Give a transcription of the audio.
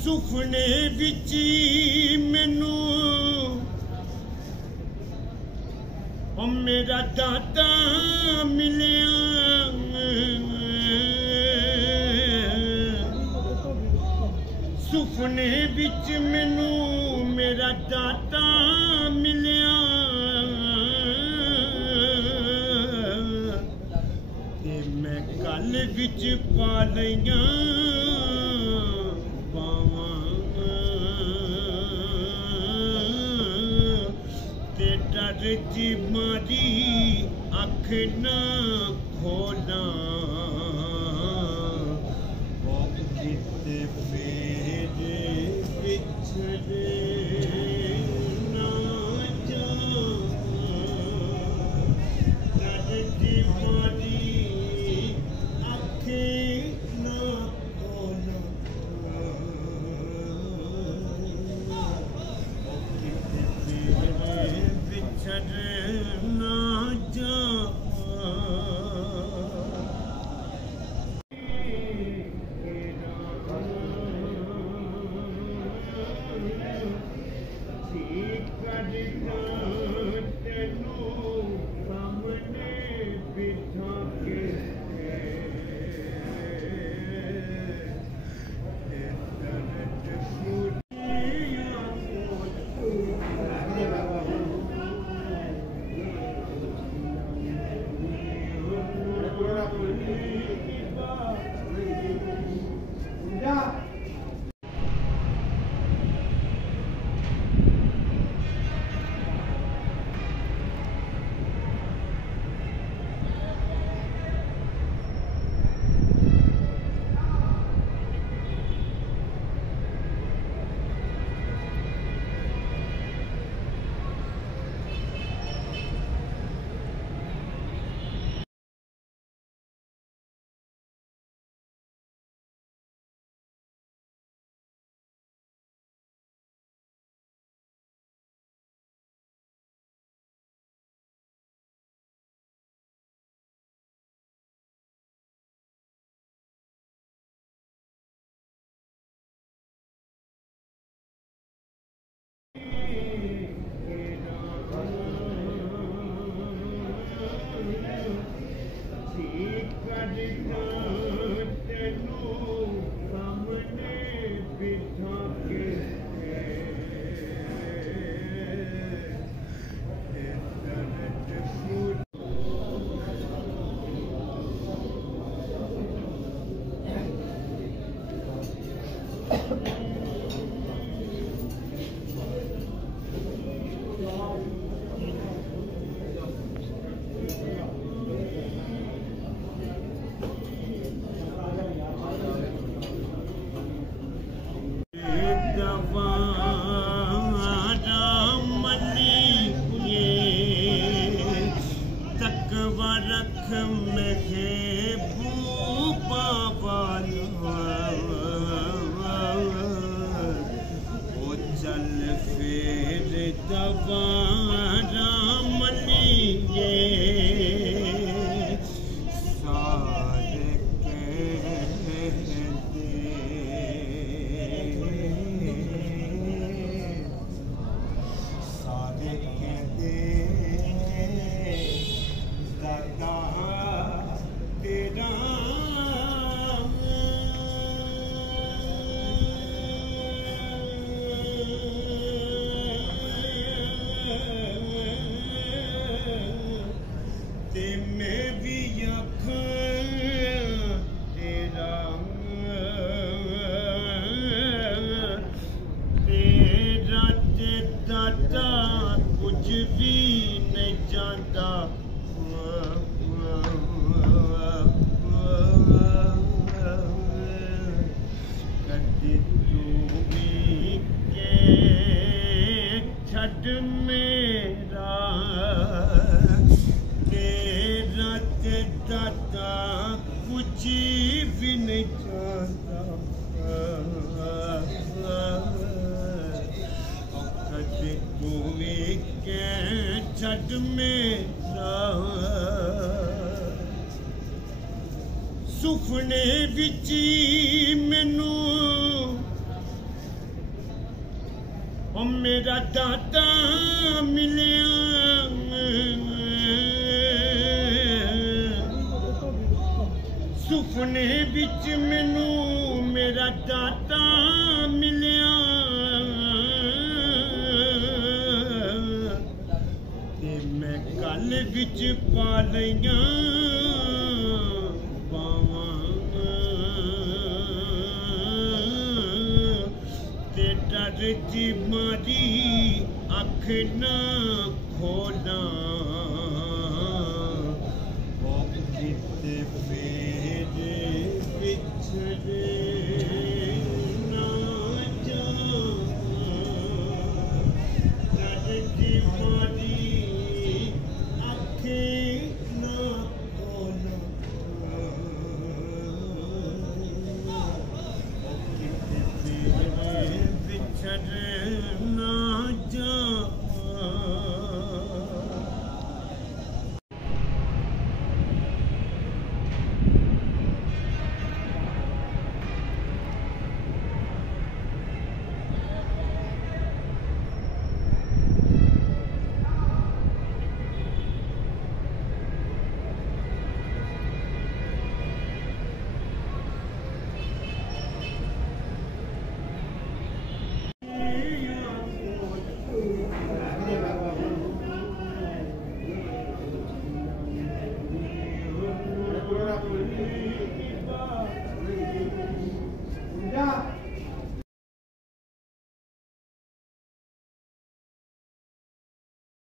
सुखने विच मैनू मेरा दाता मिलिया सुखने विच मैनू मेरा दाता मिलिया ते मैं कल विच पा लिया जी मारी अख ना खोला मेरे बिछड़े ना जा जी मारी अख ना खोला ना जा वारा मलिए सारे कहते दादा तेरा ते मैं भी आखां तेरा तेरा ते दादा कुछ भी नहीं जानता कदी तू भी के छड़ मेरा तेरा ते दादा कुछ भी नहीं जानता कदी तू भी के छड़ मेरा सुपने विच मैनू ओ मेरा दादा मिलिया सुपने विच मैनू मेरा दादा मिलिया ते मैं गल विच पा लईयां डर दी मारी अख ना खोला ओ किते मेरे बिछड़े